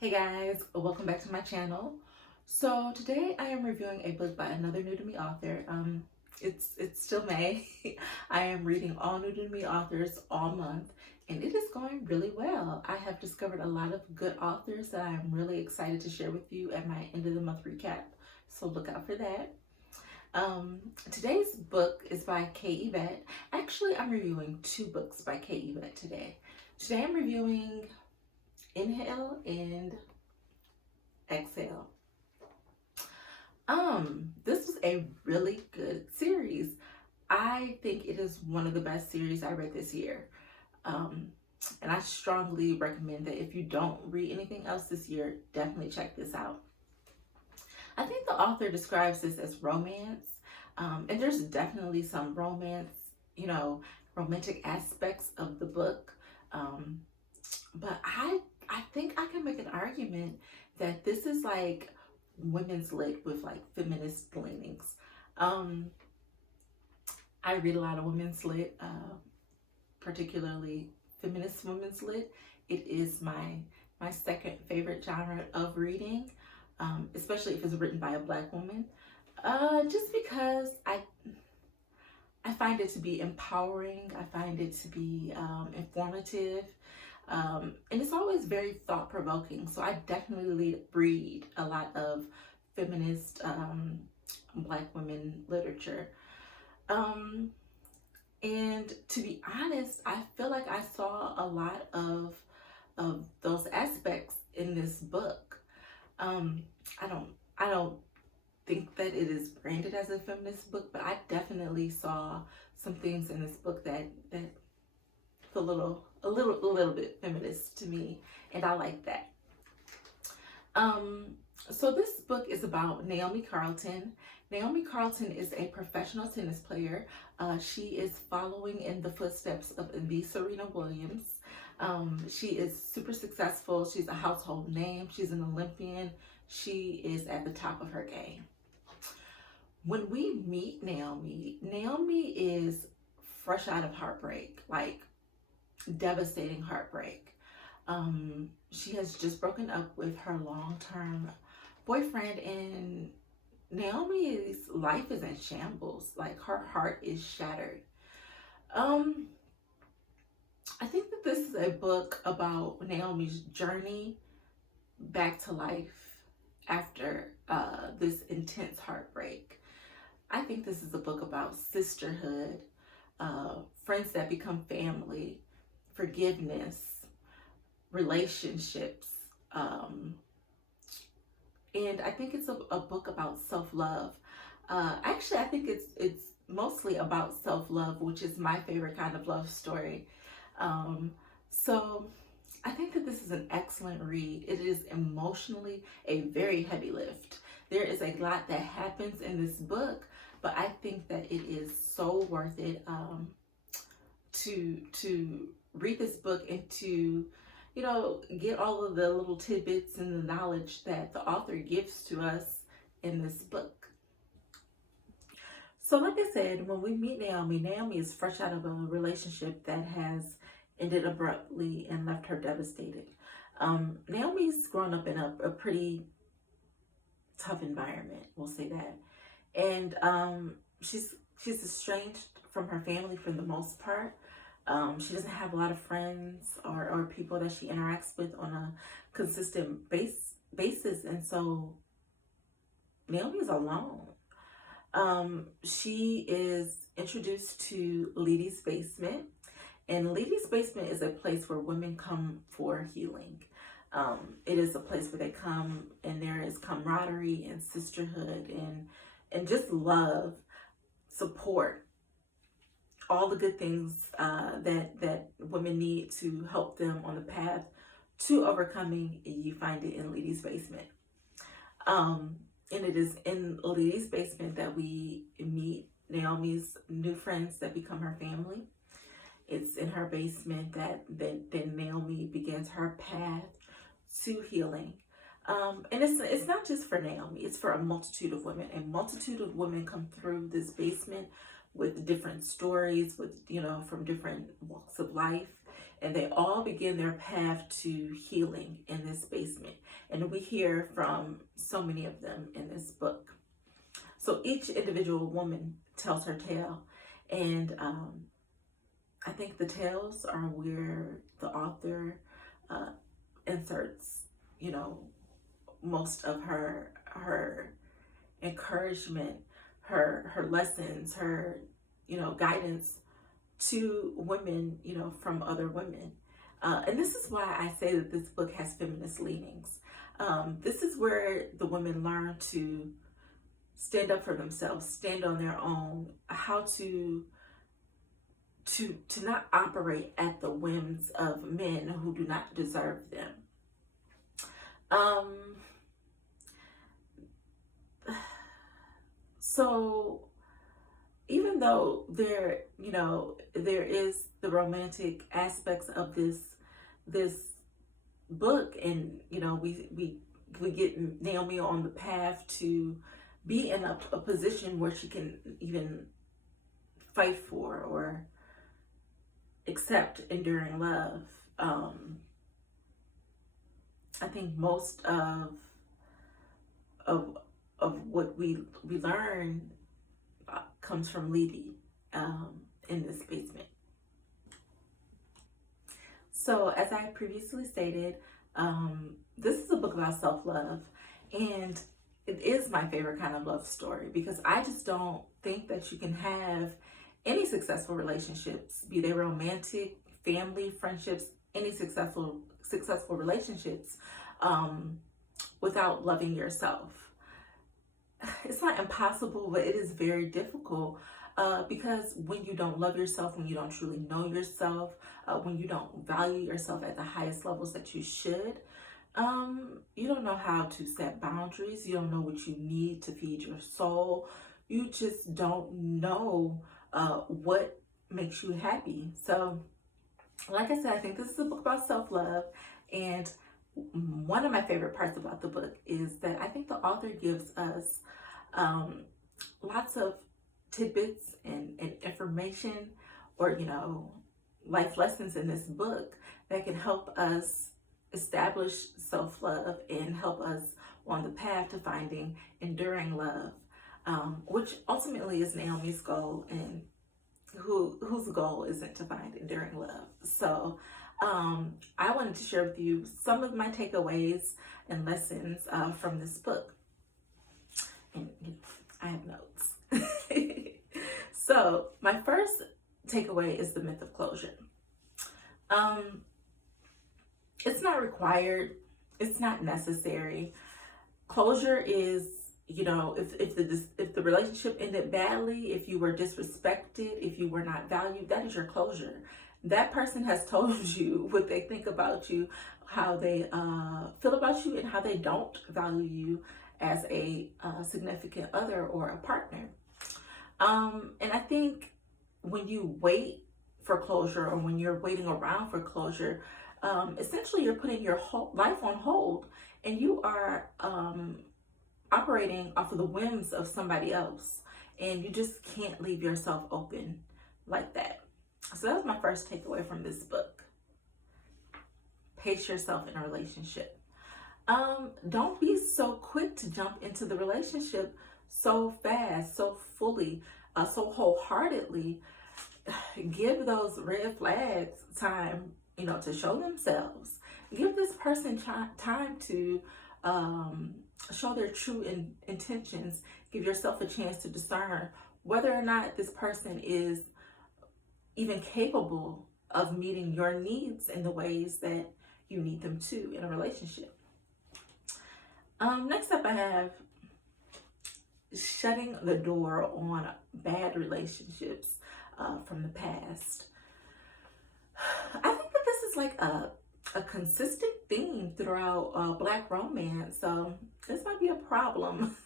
Hey guys, welcome back to my channel. So today I am reviewing a book by another new to me author. It's still May. I am reading all new to me authors all month, and it is going really well. I have discovered a lot of good authors that I am really excited to share with you at my end of the month recap. So look out for that. Today's book is by Yvette. Actually, I'm reviewing two books by Yvette today. Today I'm reviewing Inhale and Exhale. This was a really good series. I think it is one of the best series I read this year. And I strongly recommend that if you don't read anything else this year, definitely check this out. I think the author describes this as romance. And there's definitely some romance, romantic aspects of the book. But I think I can make an argument that this is like women's lit with like feminist leanings. I read a lot of women's lit, particularly feminist women's lit. It is my second favorite genre of reading, especially if it's written by a Black woman. Just because I find it to be empowering. I find it to be informative. And it's always very thought-provoking. So I definitely read a lot of feminist Black women literature. And to be honest, I feel like I saw a lot of those aspects in this book. I don't think that it is branded as a feminist book, but I definitely saw some things in this book that feel a little bit feminist to me, and I like that. So this book is about Naomi Carlton. Naomi Carlton is a professional tennis player. She is following in the footsteps of the Serena Williams. She is super successful. She's a household name. She's an Olympian. She is at the top of her game. When we meet Naomi, Naomi is fresh out of heartbreak, like devastating heartbreak. She has just broken up with her long-term boyfriend, and Naomi's life is in shambles. Like, her heart is shattered. I think that this is a book about Naomi's journey back to life after this intense heartbreak. I think this is a book about sisterhood, friends that become family, forgiveness, relationships, and I think it's a book about self-love. Actually, I think it's mostly about self-love, which is my favorite kind of love story. So I think that this is an excellent read. It is emotionally a very heavy lift. There is a lot that happens in this book, but I think that it is so worth it to read this book and to, get all of the little tidbits and the knowledge that the author gives to us in this book. So like I said, when we meet Naomi, Naomi is fresh out of a relationship that has ended abruptly and left her devastated. Naomi's grown up in a pretty tough environment, we'll say that. And she's estranged from her family for the most part. She doesn't have a lot of friends or people that she interacts with on a consistent basis. And so Naomi is alone. She is introduced to Leedy's Basement. And Leedy's Basement is a place where women come for healing. It is a place where they come and there is camaraderie and sisterhood and just love, support, all the good things that women need to help them on the path to overcoming. You find it in Leedy's Basement. And it is in Leedy's Basement that we meet Naomi's new friends that become her family. It's in her basement that Naomi begins her path to healing. And it's not just for Naomi, it's for a multitude of women. A multitude of women come through this basement with different stories, with, from different walks of life. and they all begin their path to healing in this basement. And we hear from so many of them in this book. So each individual woman tells her tale, and I think the tales are where the author inserts, most of her encouragement, her lessons, her guidance to women, from other women. And this is why I say that this book has feminist leanings. This is where the women learn to stand up for themselves, stand on their own, how to not operate at the whims of men who do not deserve them. So even though there is the romantic aspects of this book, and we get Naomi on the path to be in a position where she can even fight for or accept enduring love. I think most of what we learn comes from Lady in this basement. So as I previously stated, this is a book about self-love, and it is my favorite kind of love story because I just don't think that you can have any successful relationships, be they romantic, family, friendships, any successful relationships, without loving yourself. It's not impossible, but it is very difficult because when you don't love yourself, when you don't truly know yourself, when you don't value yourself at the highest levels that you should, you don't know how to set boundaries. You don't know what you need to feed your soul. You just don't know what makes you happy. So, like I said, I think this is a book about self-love, and one of my favorite parts about the book is that I think the author gives us lots of tidbits and information, or life lessons in this book that can help us establish self-love and help us on the path to finding enduring love, which ultimately is Naomi's goal, and whose goal isn't to find enduring love. So I wanted to share with you some of my takeaways and lessons from this book. And I have notes. So my first takeaway is the myth of closure. It's not required. It's not necessary. Closure is, if the relationship ended badly, if you were disrespected, if you were not valued, that is your closure. That person has told you what they think about you, how they feel about you, and how they don't value you as a significant other or a partner. And I think when you wait for closure, or when you're waiting around for closure, essentially you're putting your whole life on hold, and you are operating off of the whims of somebody else, and you just can't leave yourself open like that. So that was my first takeaway from this book. Pace yourself in a relationship. Don't be so quick to jump into the relationship so fast, so fully, so wholeheartedly. Give those red flags time, to show themselves. Give this person time to show their true intentions. Give yourself a chance to discern whether or not this person is even capable of meeting your needs in the ways that you need them to in a relationship. Next up, I have shutting the door on bad relationships from the past. I think that this is like a consistent theme throughout Black romance. So this might be a problem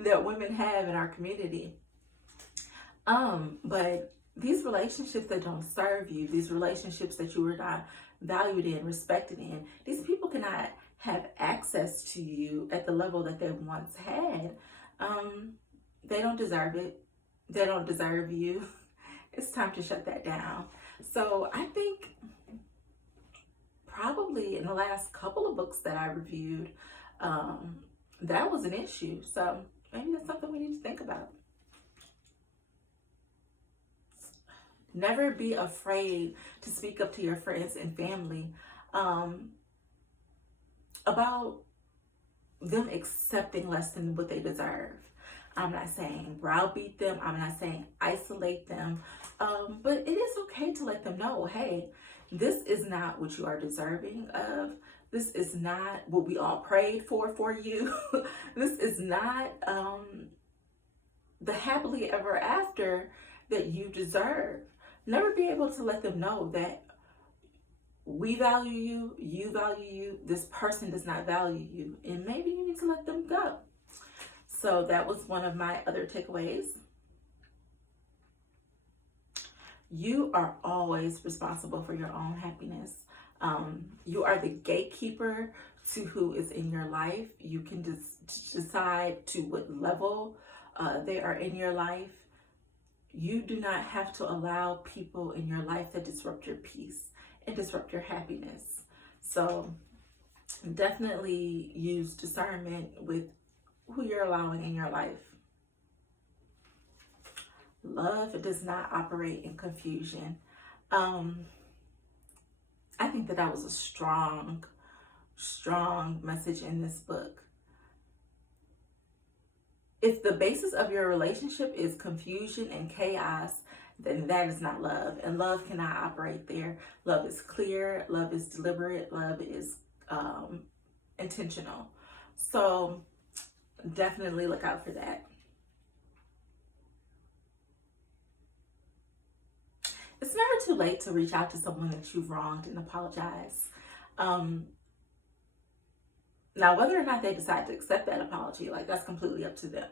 that women have in our community. But these relationships that don't serve you, these relationships that you were not valued in, respected in, these people cannot have access to you at the level that they once had. They don't deserve it. They don't deserve you. It's time to shut that down. So I think probably in the last couple of books that I reviewed, that was an issue. So maybe that's something we need to think about. Never be afraid to speak up to your friends and family about them accepting less than what they deserve. I'm not saying browbeat them. I'm not saying isolate them. But it is okay to let them know, hey, this is not what you are deserving of. This is not what we all prayed for you. This is not the happily ever after that you deserve. Never be able to let them know that we value you value you, this person does not value you, and maybe you need to let them go. So that was one of my other takeaways. You are always responsible for your own happiness. You are the gatekeeper to who is in your life. You can decide to what level they are in your life. You do not have to allow people in your life to disrupt your peace and disrupt your happiness. So definitely use discernment with who you're allowing in your life. Love does not operate in confusion. I think that was a strong message in this book. If the basis of your relationship is confusion and chaos, then that is not love. And love cannot operate there. Love is clear. Love is deliberate. Love is intentional. So definitely look out for that. It's never too late to reach out to someone that you've wronged and apologize. Now, whether or not they decide to accept that apology, like, that's completely up to them.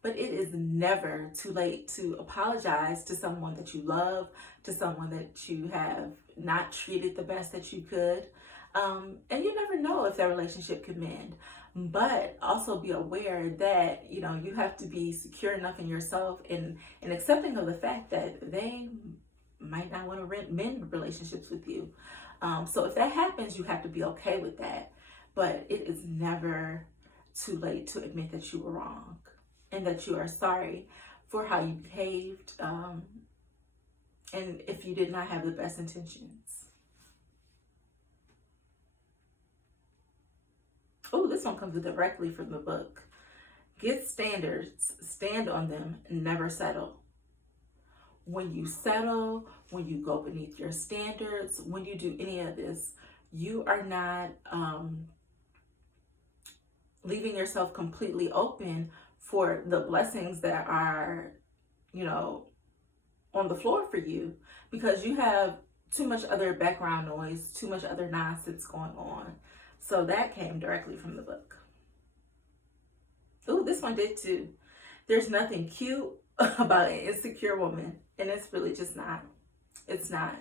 But it is never too late to apologize to someone that you love, to someone that you have not treated the best that you could. And you never know if that relationship could mend. But also be aware that, you know, you have to be secure enough in yourself and accepting of the fact that they might not want to mend relationships with you. So if that happens, you have to be okay with that. But it is never too late to admit that you were wrong and that you are sorry for how you behaved, and if you did not have the best intentions. Oh, this one comes directly from the book. Get standards, stand on them, and never settle. When you settle, when you go beneath your standards, when you do any of this, you are not leaving yourself completely open for the blessings that are, you know, on the floor for you, because you have too much other background noise, too much other nonsense going on. So that came directly from the book. Oh, this one did too. There's nothing cute about an insecure woman, and it's really just not. It's not.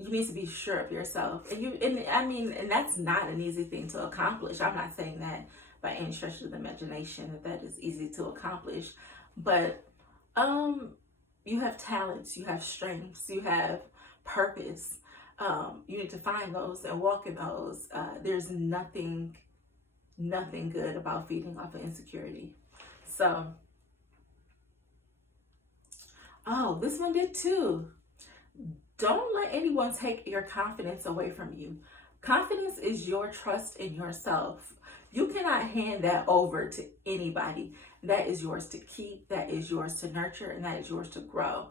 You need to be sure of yourself, and that's not an easy thing to accomplish. I'm not saying that by any stretch of the imagination that is easy to accomplish, but you have talents, you have strengths, you have purpose. You need to find those and walk in those. There's nothing good about feeding off of insecurity. So, oh, this one did too. Don't let anyone take your confidence away from you. Confidence is your trust in yourself. You cannot hand that over to anybody. That is yours to keep, that is yours to nurture, and that is yours to grow.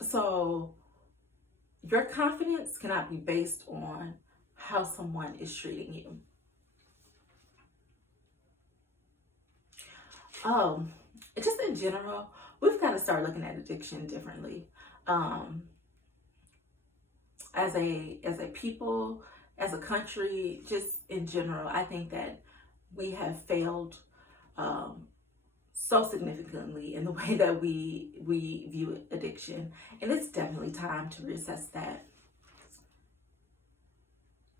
So your confidence cannot be based on how someone is treating you. Just in general, we've got to start looking at addiction differently. As a people, as a country, just in general, I think that we have failed so significantly in the way that we view addiction, and it's definitely time to reassess that.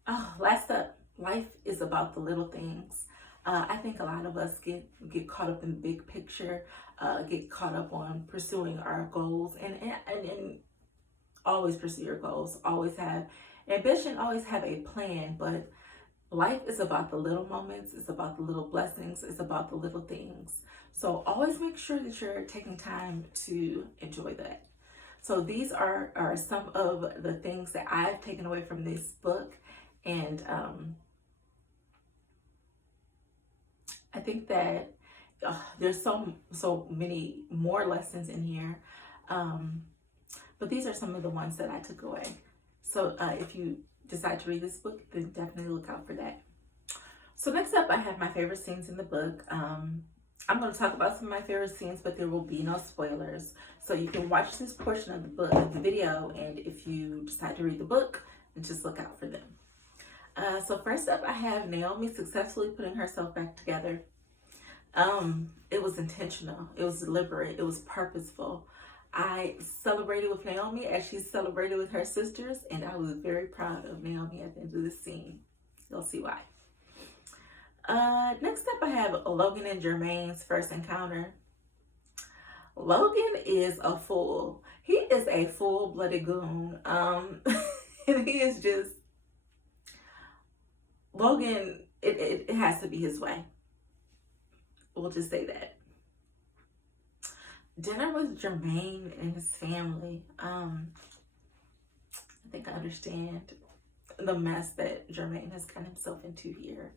Oh, last up, life is about the little things. I think a lot of us get caught up in the big picture, get caught up on pursuing our goals, and Always pursue your goals. Always have ambition. Always have a plan. But life is about the little moments. It's about the little blessings. It's about the little things. So always make sure that you're taking time to enjoy that. So these are some of the things that I've taken away from this book. And I think that there's so many more lessons in here. But these are some of the ones that I took away. So if you decide to read this book, then definitely look out for that. So next up, I have my favorite scenes in the book. I'm going to talk about some of my favorite scenes, but there will be no spoilers. So you can watch this portion of the book, of the video, and if you decide to read the book, then just look out for them. So first up, I have Naomi successfully putting herself back together. It was intentional. It was deliberate. It was purposeful. I celebrated with Naomi as she celebrated with her sisters, and I was very proud of Naomi at the end of this scene. You'll see why. Next up, I have Logan and Jermaine's first encounter. Logan is a fool. He is a full-blooded goon. And he is just, Logan, it has to be his way. We'll just say that. Dinner with Jermaine and his family. I think I understand the mess that Jermaine has gotten himself into here.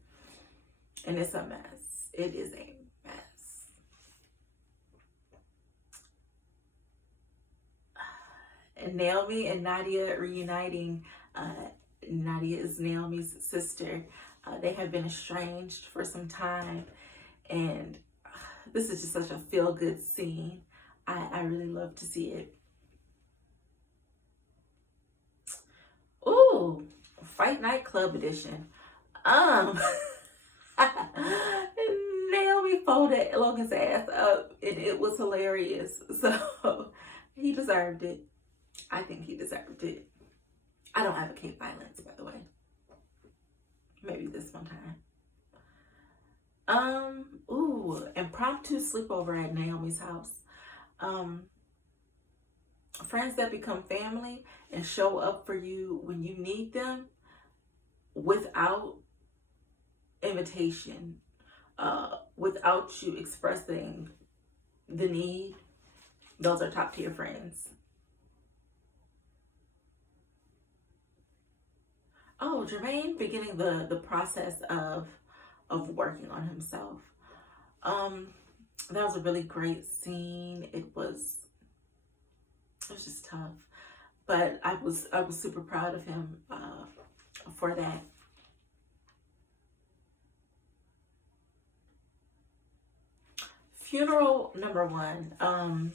And it's a mess. It is a mess. And Naomi and Nadia reuniting. Nadia is Naomi's sister. They have been estranged for some time. And this is just such a feel-good scene. I really love to see it. Ooh, Fight Night Club edition. Naomi folded Logan's ass up, and it was hilarious. So he deserved it. I think he deserved it. I don't advocate violence, by the way. Maybe this one time. Ooh, impromptu sleepover at Naomi's house. Friends that become family and show up for you when you need them without invitation, without you expressing the need. Those are top tier friends. Oh, Jermaine beginning the process of working on himself. That was a really great scene. It was just tough, but I was super proud of him for that. Funeral number one.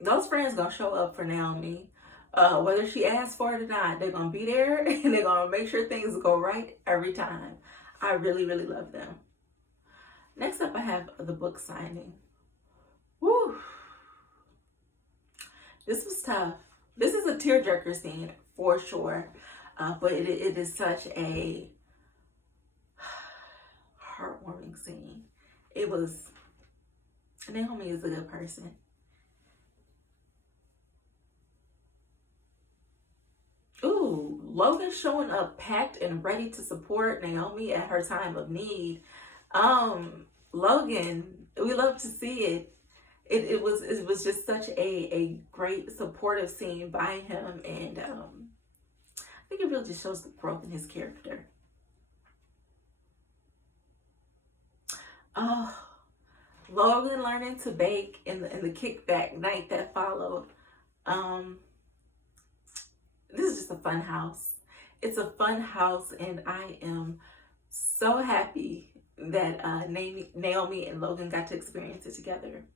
Those friends gonna show up for Naomi, whether she asks for it or not. They're gonna be there and they're gonna make sure things go right every time. I really, really love them. Next up, I have the book signing. Woo! This was tough. This is a tearjerker scene for sure, but it is such a heartwarming scene. It was. Naomi is a good person. Ooh, Logan showing up packed and ready to support Naomi at her time of need. Logan, we love to see it. It was just such a great supportive scene by him, and I think it really just shows the growth in his character. Oh, Logan learning to bake in the kickback night that followed. This is just a fun house. It's a fun house, and I am so happy that Naomi and Logan got to experience it together.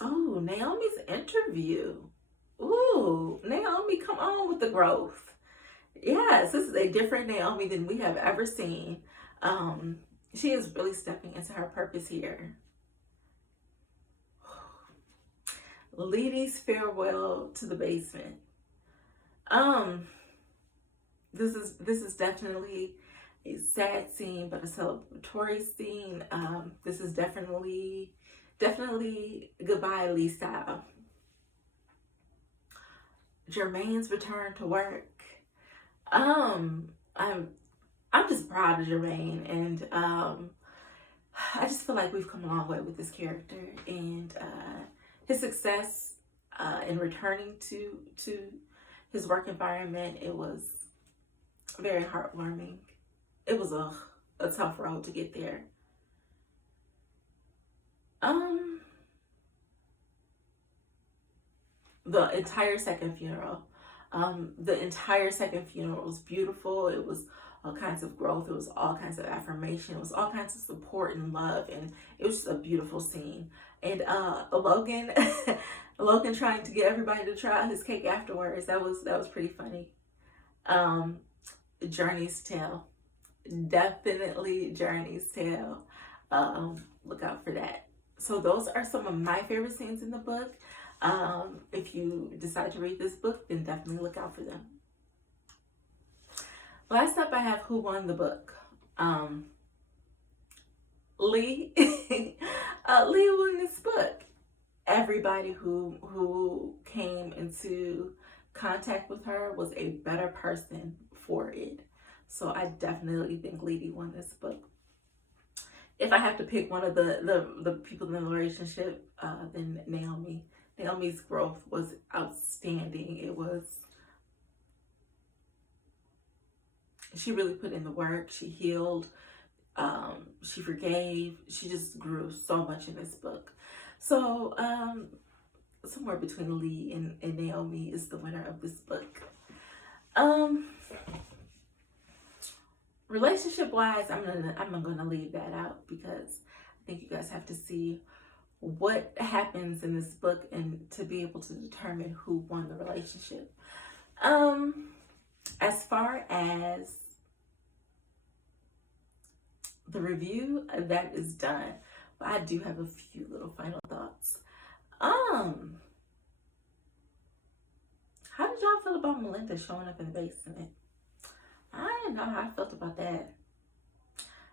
Oh, Naomi's interview. Ooh, Naomi, come on with the growth. Yes, this is a different Naomi than we have ever seen. She is really stepping into her purpose here. Leedy's farewell to the basement. This is definitely a sad scene, but a celebratory scene. This is definitely goodbye Lee style. Jermaine's return to work. I'm just proud of Jermaine, and I just feel like we've come a long way with this character, and his success in returning to his work environment. It was very heartwarming. It was a tough road to get there. The entire second funeral. The entire second funeral was beautiful. It was all kinds of growth. It was all kinds of affirmation. It was all kinds of support and love, and it was just a beautiful scene. And Logan, Logan trying to get everybody to try out his cake afterwards. That was pretty funny. Journey's Tale, definitely Journey's Tale. Look out for that. So those are some of my favorite scenes in the book. If you decide to read this book, then definitely look out for them. Last up, I have who won the book. Lee. Lee won this book. Everybody who came into contact with her was a better person for it. So I definitely think Lee won this book. If I have to pick one of the people in the relationship, then Naomi. Naomi's growth was outstanding. She really put in the work. She healed. She forgave. She just grew so much in this book. So somewhere between Lee and Naomi is the winner of this book. Relationship wise, I'm gonna leave that out because I think you guys have to see what happens in this book and to be able to determine who won the relationship. As far as the review, that is done, but I do have a few little final thoughts. How did y'all feel about Melinda showing up in the basement? I didn't know how I felt about that.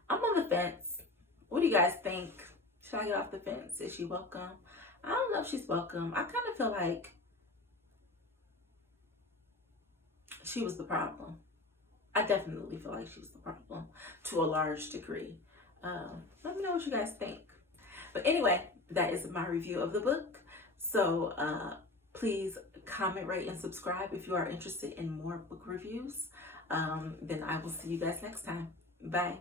I'm on the fence. What do you guys think? Should I get off the fence? Is she welcome? I don't know if she's welcome. I kind of feel like she was the problem. I definitely feel like she was the problem to a large degree. Let me know what you guys think. But anyway, that is my review of the book. So please comment, rate, and subscribe if you are interested in more book reviews. Then I will see you guys next time. Bye.